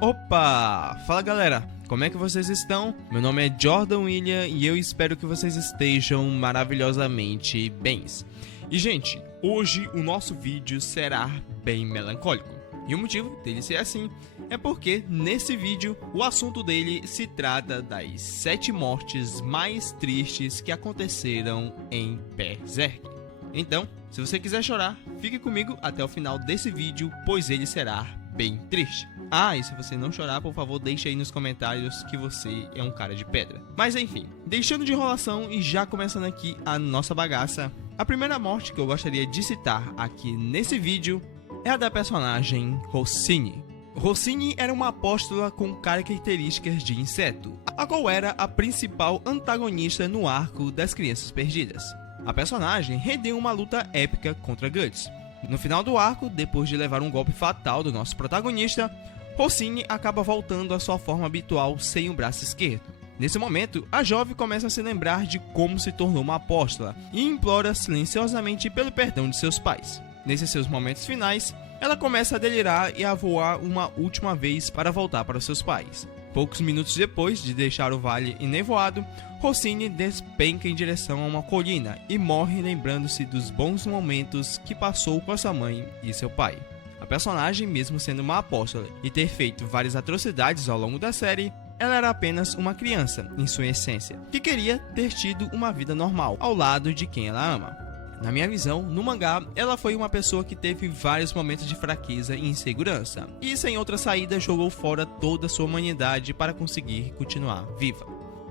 Opa! Fala galera, como é que vocês estão? Meu nome é Jordan William e eu espero que vocês estejam maravilhosamente bens. E gente, hoje o nosso vídeo será bem melancólico. E o motivo dele ser assim é porque nesse vídeo o assunto dele se trata das 7 mortes mais tristes que aconteceram em Berserk. Então, se você quiser chorar, fique comigo até o final desse vídeo, pois ele será bem triste. Ah, e se você não chorar, por favor, deixe aí nos comentários que você é um cara de pedra. Mas enfim, deixando de enrolação e já começando aqui a nossa bagaça, a primeira morte que eu gostaria de citar aqui nesse vídeo é a da personagem Rossini. Rossini era uma apóstola com características de inseto, a qual era a principal antagonista no arco das Crianças Perdidas. A personagem rendeu uma luta épica contra Guts. No final do arco, depois de levar um golpe fatal do nosso protagonista, Rossini acaba voltando à sua forma habitual sem o braço esquerdo. Nesse momento, a jovem começa a se lembrar de como se tornou uma apóstola e implora silenciosamente pelo perdão de seus pais. Nesses seus momentos finais, ela começa a delirar e a voar uma última vez para voltar para os seus pais. Poucos minutos depois de deixar o vale enevoado, Rossini despenca em direção a uma colina e morre lembrando-se dos bons momentos que passou com a sua mãe e seu pai. A personagem, mesmo sendo uma apóstola e ter feito várias atrocidades ao longo da série, ela era apenas uma criança, em sua essência, que queria ter tido uma vida normal, ao lado de quem ela ama. Na minha visão, no mangá, ela foi uma pessoa que teve vários momentos de fraqueza e insegurança, e sem outra saída jogou fora toda a sua humanidade para conseguir continuar viva.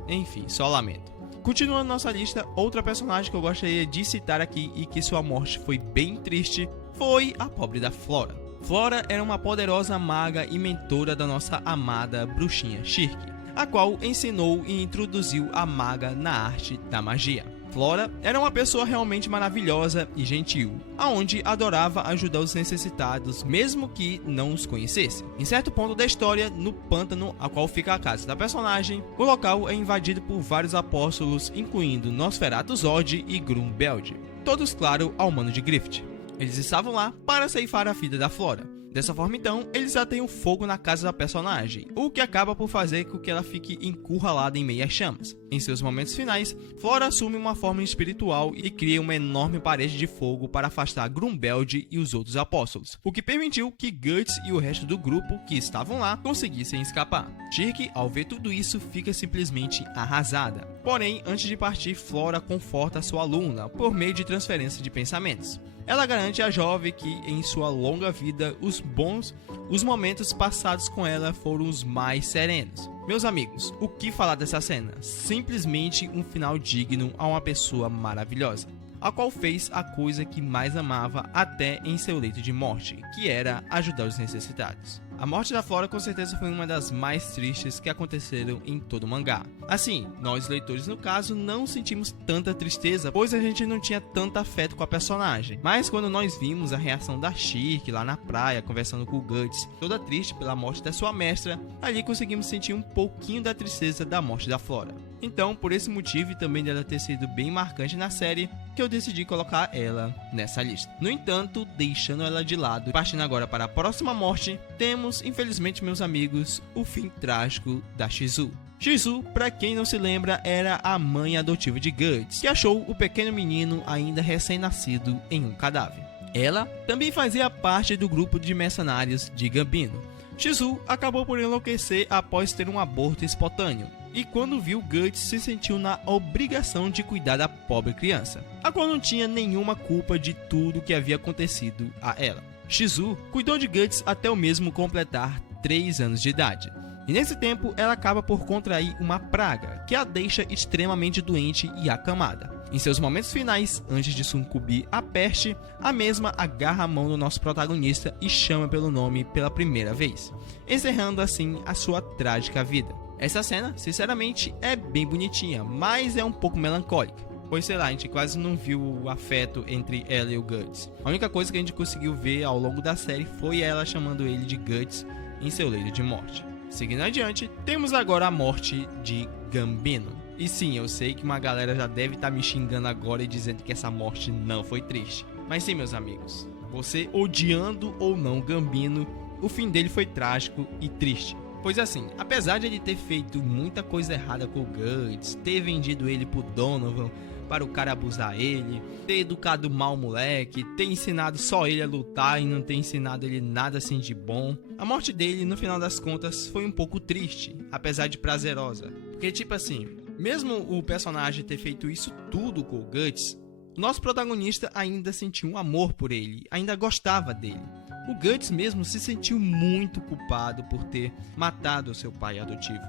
Enfim, só lamento. Continuando nossa lista, outra personagem que eu gostaria de citar aqui e que sua morte foi bem triste foi a pobre da Flora. Flora era uma poderosa maga e mentora da nossa amada bruxinha Shirk, a qual ensinou e introduziu a maga na arte da magia. Flora era uma pessoa realmente maravilhosa e gentil, aonde adorava ajudar os necessitados, mesmo que não os conhecesse. Em certo ponto da história, no pântano a qual fica a casa da personagem, o local é invadido por vários apóstolos, incluindo Nosferatu Zod e Grumbeld, todos, claro, ao mano de Griffith. Eles estavam lá para ceifar a vida da Flora. Dessa forma então, eles ateiam fogo na casa da personagem, o que acaba por fazer com que ela fique encurralada em meio às chamas. Em seus momentos finais, Flora assume uma forma espiritual e cria uma enorme parede de fogo para afastar Grumbeld e os outros apóstolos, o que permitiu que Guts e o resto do grupo que estavam lá conseguissem escapar. Shirk, ao ver tudo isso, fica simplesmente arrasada. Porém, antes de partir, Flora conforta sua aluna por meio de transferência de pensamentos. Ela garante à jovem que, em sua longa vida, os momentos passados com ela foram os mais serenos. Meus amigos, o que falar dessa cena? Simplesmente um final digno a uma pessoa maravilhosa, a qual fez a coisa que mais amava até em seu leito de morte, que era ajudar os necessitados. A morte da Flora com certeza foi uma das mais tristes que aconteceram em todo o mangá. Assim, nós leitores no caso não sentimos tanta tristeza, pois a gente não tinha tanto afeto com a personagem. Mas quando nós vimos a reação da Shirk lá na praia, conversando com o Guts, toda triste pela morte da sua mestra, ali conseguimos sentir um pouquinho da tristeza da morte da Flora. Então, por esse motivo e também dela ter sido bem marcante na série, que eu decidi colocar ela nessa lista. No entanto, deixando ela de lado e partindo agora para a próxima morte, temos, infelizmente meus amigos, o fim trágico da Shizu. Shizu, para quem não se lembra, era a mãe adotiva de Guts, que achou o pequeno menino ainda recém-nascido em um cadáver. Ela também fazia parte do grupo de mercenários de Gambino. Shizu acabou por enlouquecer após ter um aborto espontâneo, e quando viu Guts se sentiu na obrigação de cuidar da pobre criança, a qual não tinha nenhuma culpa de tudo que havia acontecido a ela. Shizu cuidou de Guts até o mesmo completar 3 anos de idade, e nesse tempo ela acaba por contrair uma praga que a deixa extremamente doente e acamada. Em seus momentos finais, antes de sucumbir à peste, a mesma agarra a mão do nosso protagonista e chama pelo nome pela primeira vez, encerrando assim a sua trágica vida. Essa cena, sinceramente, é bem bonitinha, mas é um pouco melancólica, pois sei lá, a gente quase não viu o afeto entre ela e o Guts. A única coisa que a gente conseguiu ver ao longo da série foi ela chamando ele de Guts em seu leito de morte. Seguindo adiante, temos agora a morte de Gambino. E sim, eu sei que uma galera já deve estar me xingando agora e dizendo que essa morte não foi triste. Mas sim, meus amigos, você odiando ou não Gambino, o fim dele foi trágico e triste. Pois assim, apesar de ele ter feito muita coisa errada com o Guts, ter vendido ele pro Donovan para o cara abusar ele, ter educado mal o moleque, ter ensinado só ele a lutar e não ter ensinado ele nada assim de bom, a morte dele, no final das contas, foi um pouco triste, apesar de prazerosa. Porque tipo assim, mesmo o personagem ter feito isso tudo com o Guts, o nosso protagonista ainda sentiu um amor por ele, ainda gostava dele. O Guts mesmo se sentiu muito culpado por ter matado seu pai adotivo.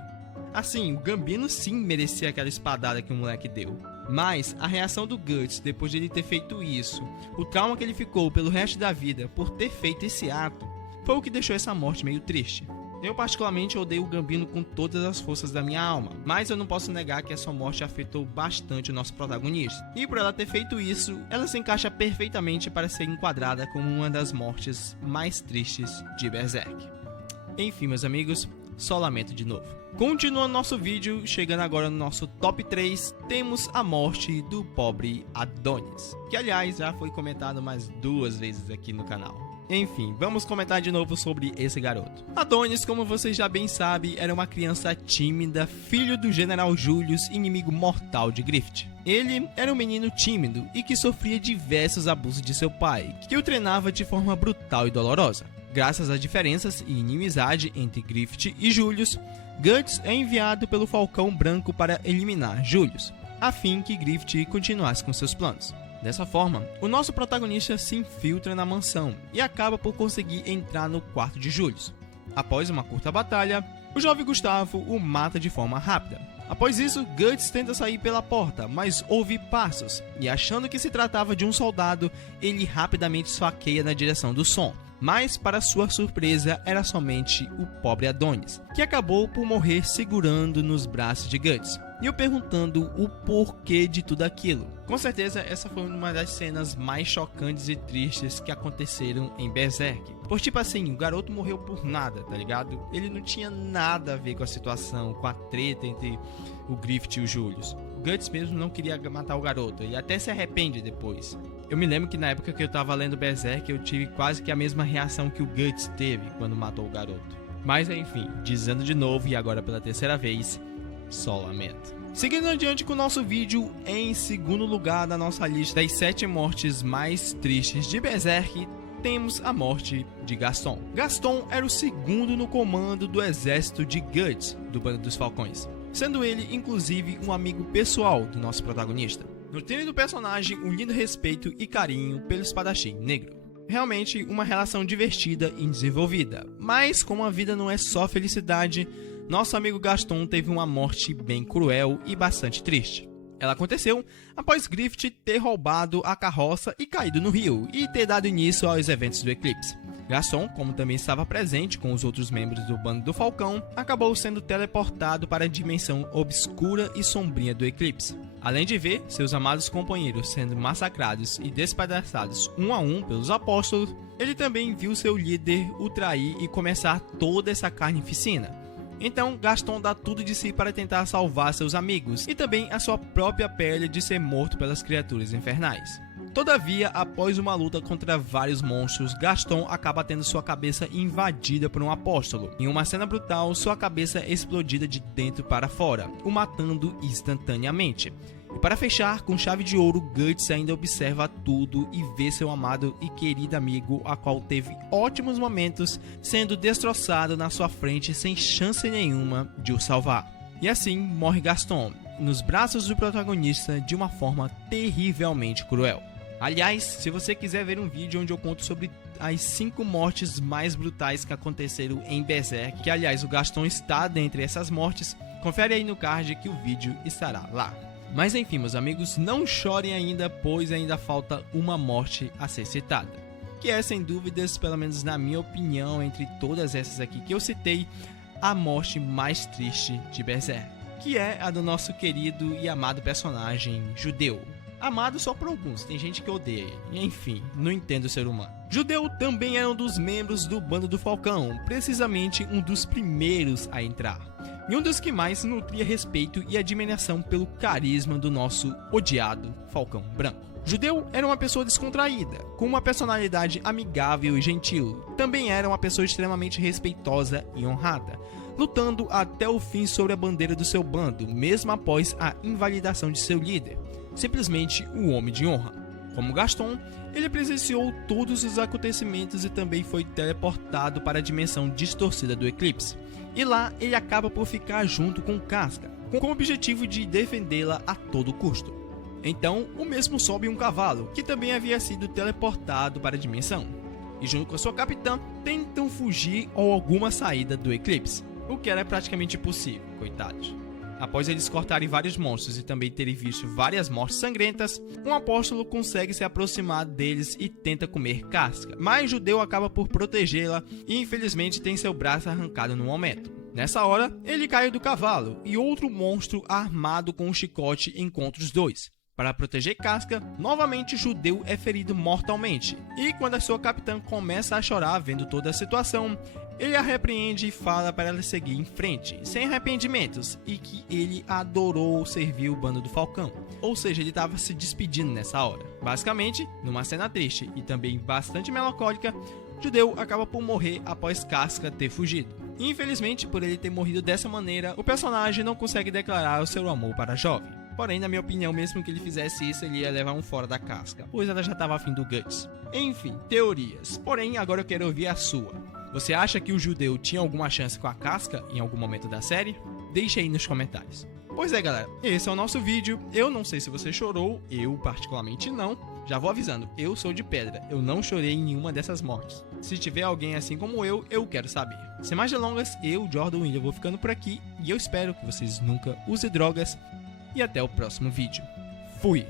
Assim, o Gambino sim merecia aquela espadada que o moleque deu. Mas a reação do Guts depois de ele ter feito isso, o trauma que ele ficou pelo resto da vida por ter feito esse ato, foi o que deixou essa morte meio triste. Eu particularmente odeio o Gambino com todas as forças da minha alma, mas eu não posso negar que essa morte afetou bastante o nosso protagonista. E por ela ter feito isso, ela se encaixa perfeitamente para ser enquadrada como uma das mortes mais tristes de Berserk. Enfim, meus amigos, só lamento de novo. Continuando nosso vídeo, chegando agora no nosso top 3, temos a morte do pobre Adonis, que aliás já foi comentado mais 2 vezes aqui no canal. Enfim, vamos comentar de novo sobre esse garoto. Adonis, como vocês já bem sabem, era uma criança tímida, filho do General Julius, inimigo mortal de Griffith. Ele era um menino tímido e que sofria diversos abusos de seu pai, que o treinava de forma brutal e dolorosa. Graças às diferenças e inimizade entre Griffith e Julius, Guts é enviado pelo Falcão Branco para eliminar Julius, a fim que Griffith continuasse com seus planos. Dessa forma, o nosso protagonista se infiltra na mansão e acaba por conseguir entrar no quarto de Julius. Após uma curta batalha, o jovem Gustavo o mata de forma rápida. Após isso, Guts tenta sair pela porta, mas ouve passos e, achando que se tratava de um soldado, ele rapidamente esfaqueia na direção do som. Mas, para sua surpresa, era somente o pobre Adonis, que acabou por morrer segurando nos braços de Guts e o perguntando o porquê de tudo aquilo. Com certeza, essa foi uma das cenas mais chocantes e tristes que aconteceram em Berserk. Por tipo assim, o garoto morreu por nada, tá ligado? Ele não tinha nada a ver com a situação, com a treta entre o Griffith e o Julius. O Guts mesmo não queria matar o garoto e até se arrepende depois. Eu me lembro que na época que eu tava lendo Berserk, eu tive quase que a mesma reação que o Guts teve quando matou o garoto. Mas enfim, dizendo de novo e agora pela terceira vez, só lamento. Seguindo adiante com o nosso vídeo, em segundo lugar na nossa lista das 7 mortes mais tristes de Berserk, temos a morte de Gaston. Gaston era o segundo no comando do exército de Guts, do Bando dos Falcões, sendo ele inclusive um amigo pessoal do nosso protagonista, nutrindo do personagem um lindo respeito e carinho pelo espadachim negro. Realmente uma relação divertida e desenvolvida, mas como a vida não é só felicidade, nosso amigo Gaston teve uma morte bem cruel e bastante triste. Ela aconteceu após Griffith ter roubado a carroça e caído no rio, e ter dado início aos eventos do eclipse. Gaston, como também estava presente com os outros membros do Bando do Falcão, acabou sendo teleportado para a dimensão obscura e sombria do eclipse. Além de ver seus amados companheiros sendo massacrados e despedaçados um a um pelos apóstolos, ele também viu seu líder o trair e começar toda essa carnificina. Então, Gaston dá tudo de si para tentar salvar seus amigos e também a sua própria pele de ser morto pelas criaturas infernais. Todavia, após uma luta contra vários monstros, Gaston acaba tendo sua cabeça invadida por um apóstolo. Em uma cena brutal, sua cabeça é explodida de dentro para fora, o matando instantaneamente. E para fechar, com chave de ouro, Guts ainda observa tudo e vê seu amado e querido amigo, a qual teve ótimos momentos, sendo destroçado na sua frente sem chance nenhuma de o salvar. E assim morre Gaston, nos braços do protagonista de uma forma terrivelmente cruel. Aliás, se você quiser ver um vídeo onde eu conto sobre as 5 mortes mais brutais que aconteceram em Berserk, que aliás o Gaston está dentre essas mortes, confere aí no card que o vídeo estará lá. Mas enfim, meus amigos, não chorem ainda, pois ainda falta uma morte a ser citada, que é sem dúvidas, pelo menos na minha opinião, entre todas essas aqui que eu citei, a morte mais triste de Berserk, que é a do nosso querido e amado personagem Judeu. Amado só por alguns, tem gente que odeia ele, enfim, não entendo o ser humano. Judeu também era um dos membros do Bando do Falcão, precisamente um dos primeiros a entrar. e um dos que mais nutria respeito e admiração pelo carisma do nosso odiado Falcão Branco. Judeu era uma pessoa descontraída, com uma personalidade amigável e gentil. Também era uma pessoa extremamente respeitosa e honrada, lutando até o fim sobre a bandeira do seu bando, mesmo após a invalidação de seu líder, simplesmente o homem de honra. Como Gaston, ele presenciou todos os acontecimentos e também foi teleportado para a dimensão distorcida do Eclipse. E lá ele acaba por ficar junto com Casca, com o objetivo de defendê-la a todo custo. Então, o mesmo sobe um cavalo, que também havia sido teleportado para a dimensão, e junto com a sua capitã, tentam fugir ou alguma saída do Eclipse, o que era praticamente impossível, coitados. Após eles cortarem vários monstros e também terem visto várias mortes sangrentas, um apóstolo consegue se aproximar deles e tenta comer Casca, mas Judeu acaba por protegê-la e infelizmente tem seu braço arrancado no momento. Nessa hora, ele cai do cavalo e outro monstro armado com um chicote encontra os dois. Para proteger Casca, novamente Judeu é ferido mortalmente, e quando a sua capitã começa a chorar vendo toda a situação, ele a repreende e fala para ela seguir em frente, sem arrependimentos, e que ele adorou servir o bando do Falcão, ou seja, ele estava se despedindo nessa hora. Basicamente, numa cena triste e também bastante melancólica, Judeu acaba por morrer após Casca ter fugido. E, infelizmente, por ele ter morrido dessa maneira, o personagem não consegue declarar o seu amor para a jovem. Porém, na minha opinião, mesmo que ele fizesse isso, ele ia levar um fora da casca, pois ela já estava afim do Guts. Enfim, teorias. Porém, agora eu quero ouvir a sua. Você acha que o Judeu tinha alguma chance com a Casca em algum momento da série? Deixe aí nos comentários. Pois é, galera, esse é o nosso vídeo. Eu não sei se você chorou, eu particularmente não. Já vou avisando, eu sou de pedra, eu não chorei em nenhuma dessas mortes. Se tiver alguém assim como eu quero saber. Sem mais delongas, eu, Jordan William, vou ficando por aqui e eu espero que vocês nunca usem drogas. E até o próximo vídeo. Fui!